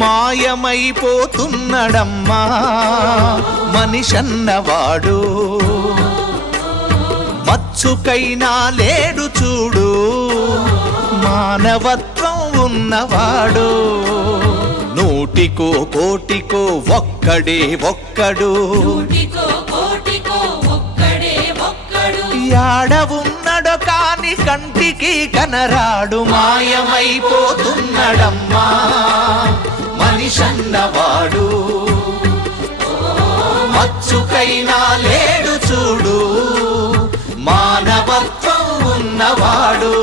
మాయమైపోతున్నడమ్మా మనిషన్నవాడు, మచ్చుకైనా లేడు చూడు మానవత్వం ఉన్నవాడు. నూటికో కోటికో ఒక్కడే ఒక్కడు, యాడ ఉన్నడో కాని కంటికి కనరాడు. మాయమైపోతున్నడమ్మా మనిషన్నవాడు, మచ్చుకైనా లేడు చూడు మానవత్వం ఉన్నవాడు.